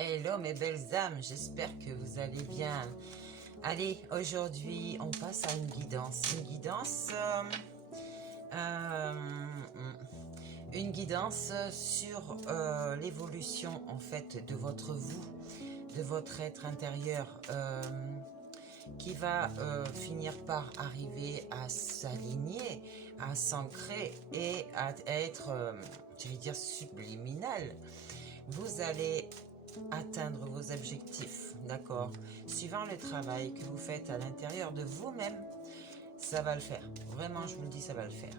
Hello mes belles âmes, j'espère que vous allez bien. Allez, aujourd'hui on passe à une guidance. Euh, une guidance sur l'évolution en fait de votre vous, de votre être intérieur qui va finir par arriver à s'aligner, à s'ancrer et à être, je vais dire, subliminal. Vous allez atteindre vos objectifs, d'accord? Suivant le travail que vous faites à l'intérieur de vous-même, ça va le faire. Vraiment, je vous le dis, ça va le faire.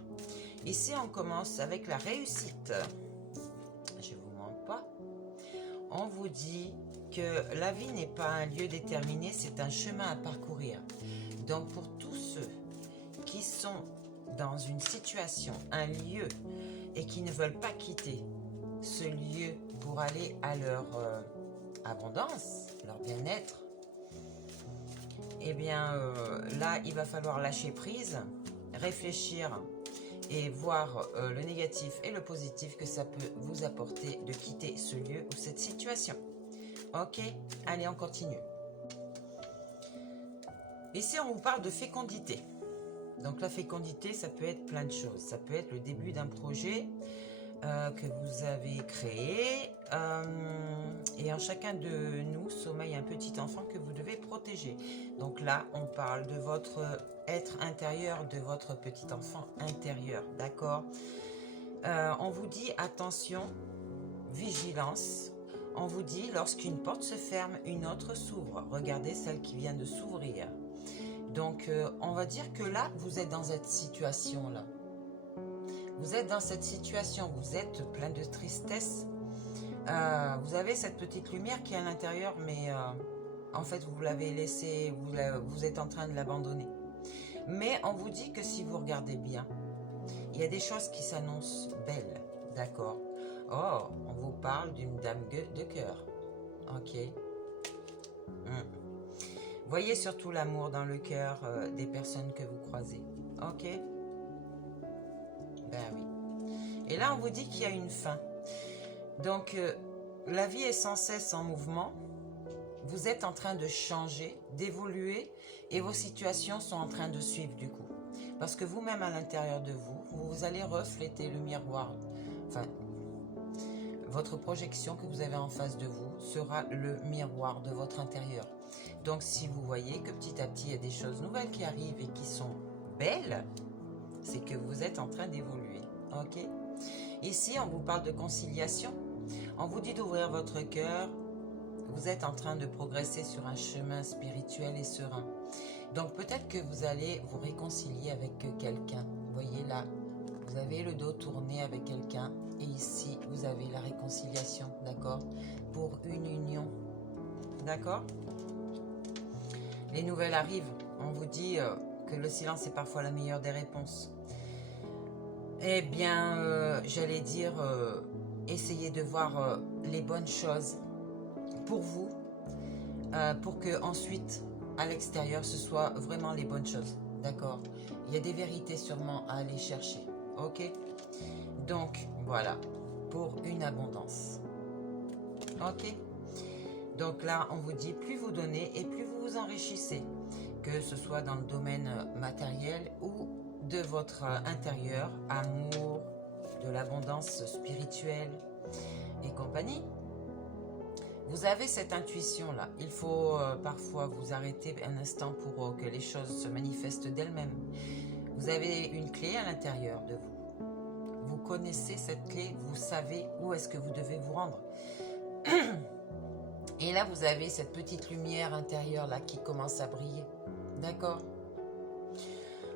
Ici, on commence avec la réussite. Je ne vous mens pas. On vous dit que la vie n'est pas un lieu déterminé, c'est un chemin à parcourir. Donc, pour tous ceux qui sont dans une situation, un lieu, et qui ne veulent pas quitter ce lieu pour aller à leur abondance, leur bien-être, eh bien là, il va falloir lâcher prise, réfléchir et voir le négatif et le positif que ça peut vous apporter de quitter ce lieu ou cette situation. Ok, allez, on continue. Ici, on vous parle de fécondité. Donc la fécondité, ça peut être plein de choses. Ça peut être le début d'un projet que vous avez créé. Et en chacun de nous sommeille un petit enfant que vous devez protéger. Donc là, on parle de votre être intérieur, de votre petit enfant intérieur. D'accord? On vous dit attention, vigilance. On vous dit lorsqu'une porte se ferme, une autre s'ouvre. Regardez celle qui vient de s'ouvrir. Donc, on va dire que là, vous êtes dans cette situation-là. Vous êtes dans cette situation, vous êtes plein de tristesse. Vous avez cette petite lumière qui est à l'intérieur, mais en fait, vous l'avez laissée, vous êtes en train de l'abandonner. Mais on vous dit que si vous regardez bien, il y a des choses qui s'annoncent belles, d'accord? Oh, on vous parle d'une dame de cœur. Ok. Voyez surtout l'amour dans le cœur des personnes que vous croisez. Ok? Ben oui. Et là, on vous dit qu'il y a une fin. Donc, la vie est sans cesse en mouvement. Vous êtes en train de changer, d'évoluer, et vos situations sont en train de suivre du coup. Parce que vous-même, à l'intérieur de vous, vous allez refléter le miroir. Enfin, votre projection que vous avez en face de vous sera le miroir de votre intérieur. Donc, si vous voyez que petit à petit, il y a des choses nouvelles qui arrivent et qui sont belles, c'est que vous êtes en train d'évoluer. Ok? Ici, on vous parle de conciliation. On vous dit d'ouvrir votre cœur. Vous êtes en train de progresser sur un chemin spirituel et serein. Donc peut-être que vous allez vous réconcilier avec quelqu'un. Vous voyez là, vous avez le dos tourné avec quelqu'un. Et ici, vous avez la réconciliation, d'accord? Pour une union. D'accord? Les nouvelles arrivent. On vous dit que le silence est parfois la meilleure des réponses. Eh bien, j'allais dire, essayez de voir les bonnes choses pour vous, pour que ensuite, à l'extérieur, ce soit vraiment les bonnes choses. D'accord? Il y a des vérités sûrement à aller chercher. Ok? Donc, voilà, pour une abondance. Ok? Donc là, on vous dit, plus vous donnez et plus vous vous enrichissez, que ce soit dans le domaine matériel ou de votre intérieur, amour, de l'abondance spirituelle et compagnie. Vous avez cette intuition-là. Il faut parfois vous arrêter un instant pour que les choses se manifestent d'elles-mêmes. Vous avez une clé à l'intérieur de vous. Vous connaissez cette clé, vous savez où est-ce que vous devez vous rendre. Et là, vous avez cette petite lumière intérieure là qui commence à briller. D'accord?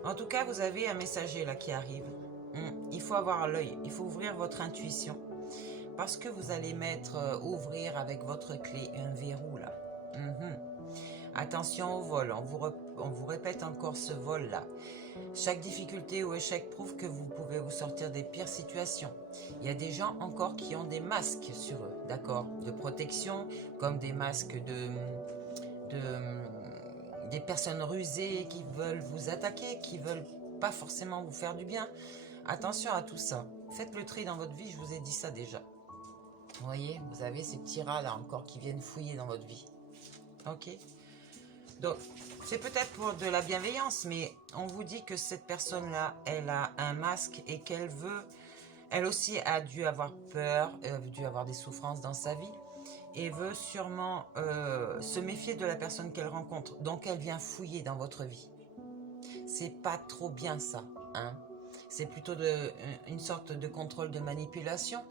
En tout cas, vous avez un messager là qui arrive. Il faut avoir l'œil, il faut ouvrir votre intuition. Parce que vous allez ouvrir avec votre clé un verrou là. Attention au vol, on vous répète encore ce vol là. Chaque difficulté ou échec prouve que vous pouvez vous sortir des pires situations. Il y a des gens encore qui ont des masques sur eux, d'accord, de protection, comme des masques des personnes rusées qui veulent vous attaquer, qui veulent pas forcément vous faire du bien. Attention à tout ça. Faites le tri dans votre vie, je vous ai dit ça déjà. Vous voyez, vous avez ces petits rats là encore qui viennent fouiller dans votre vie. Ok. Donc, c'est peut-être pour de la bienveillance, mais on vous dit que cette personne-là, elle a un masque et qu'elle veut... Elle aussi a dû avoir peur, a dû avoir des souffrances dans sa vie et veut sûrement se méfier de la personne qu'elle rencontre. Donc, elle vient fouiller dans votre vie. C'est pas trop bien ça, hein. C'est plutôt une sorte de contrôle de manipulation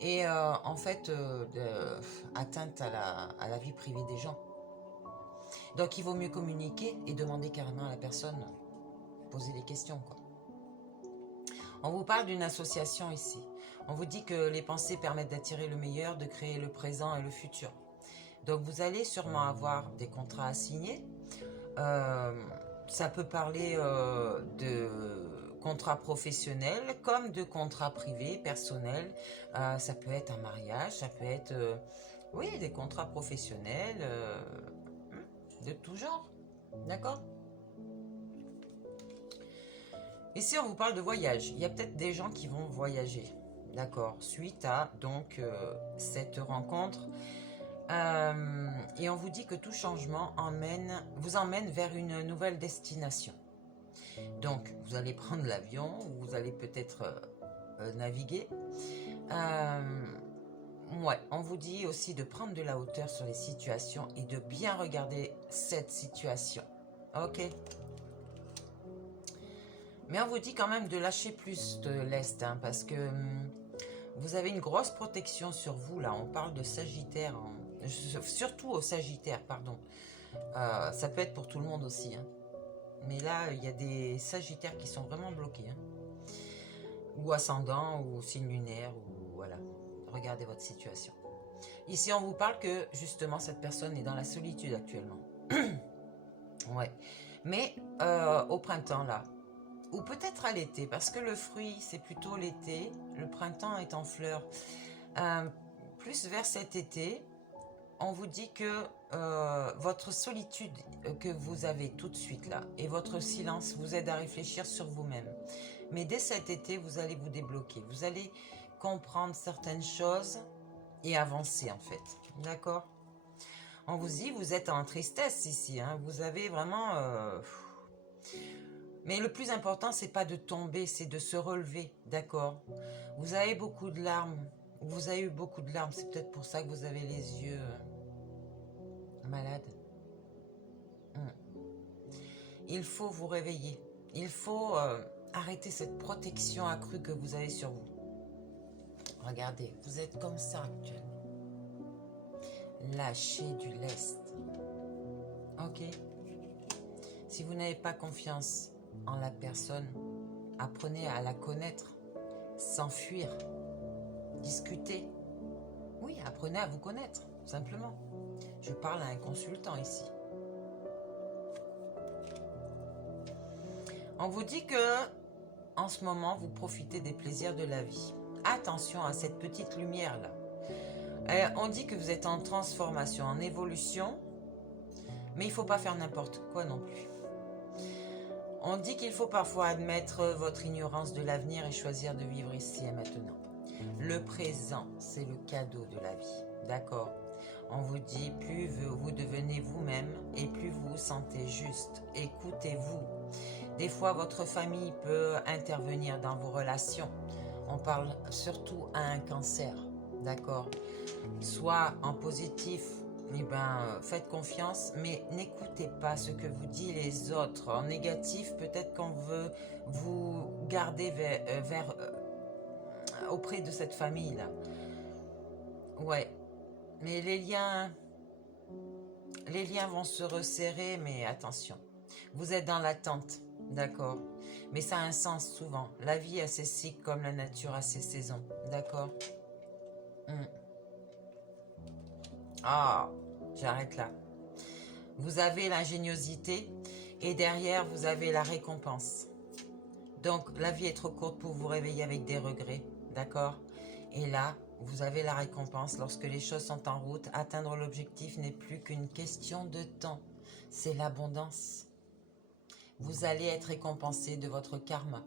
et en fait atteinte à la vie privée des gens. Donc il vaut mieux communiquer et demander carrément à la personne, poser des questions, quoi. On vous parle d'une association ici. On vous dit que les pensées permettent d'attirer le meilleur, de créer le présent et le futur. Donc vous allez sûrement avoir des contrats à signer. Ça peut parler de contrats professionnels comme de contrats privés, personnels. Ça peut être un mariage, ça peut être oui, des contrats professionnels de tout genre. D'accord? Ici, on vous parle de voyage. Il y a peut-être des gens qui vont voyager. D'accord? Suite à donc cette rencontre. Et on vous dit que tout changement vous emmène vers une nouvelle destination. Donc, vous allez prendre l'avion, ou vous allez peut-être naviguer. Ouais, on vous dit aussi de prendre de la hauteur sur les situations et de bien regarder cette situation. Ok? Mais on vous dit quand même de lâcher plus de lest, hein, parce que vous avez une grosse protection sur vous, là. On parle de Sagittaire, surtout au Sagittaire, pardon. Ça peut être pour tout le monde aussi, hein. Mais là, il y a des Sagittaires qui sont vraiment bloqués, hein. Ou ascendant, ou signe lunaire, ou voilà. Regardez votre situation. Ici, on vous parle que, justement, cette personne est dans la solitude actuellement. Ouais. Mais au printemps, là, ou peut-être à l'été, parce que le fruit, c'est plutôt l'été, le printemps est en fleurs. Plus vers cet été, on vous dit que votre solitude que vous avez tout de suite là, et votre silence vous aide à réfléchir sur vous-même. Mais dès cet été, vous allez vous débloquer. Vous allez comprendre certaines choses et avancer en fait. D'accord? On vous dit, vous êtes en tristesse ici. Hein, vous avez vraiment... Mais le plus important, c'est pas de tomber, c'est de se relever, d'accord? Vous avez beaucoup de larmes, vous avez eu beaucoup de larmes, c'est peut-être pour ça que vous avez les yeux malades. Il faut vous réveiller, il faut arrêter cette protection accrue que vous avez sur vous. Regardez, vous êtes comme ça actuellement. Lâchez du lest. Ok? Si vous n'avez pas confiance en la personne, apprenez à la connaître, s'enfuir, discuter. Oui, apprenez à vous connaître, simplement. Je parle à un consultant ici. On vous dit que, en ce moment, vous profitez des plaisirs de la vie. Attention à cette petite lumière-là. On dit que vous êtes en transformation, en évolution, mais il ne faut pas faire n'importe quoi non plus. On dit qu'il faut parfois admettre votre ignorance de l'avenir et choisir de vivre ici et maintenant. Le présent, c'est le cadeau de la vie, d'accord? On vous dit, plus vous devenez vous-même et plus vous vous sentez juste. Écoutez-vous. Des fois, votre famille peut intervenir dans vos relations. On parle surtout à un cancer, d'accord? Soit en positif, eh ben, faites confiance, mais n'écoutez pas ce que vous disent les autres. En négatif, peut-être qu'on veut vous garder auprès de cette famille-là. Ouais, mais les liens vont se resserrer, mais attention. Vous êtes dans l'attente, d'accord? Mais ça a un sens souvent. La vie a ses cycles comme la nature a ses saisons, d'accord? Ah, j'arrête là. Vous avez l'ingéniosité et derrière, vous avez la récompense. Donc, la vie est trop courte pour vous réveiller avec des regrets, d'accord? Et là, vous avez la récompense. Lorsque les choses sont en route, atteindre l'objectif n'est plus qu'une question de temps. C'est l'abondance. Vous allez être récompensé de votre karma.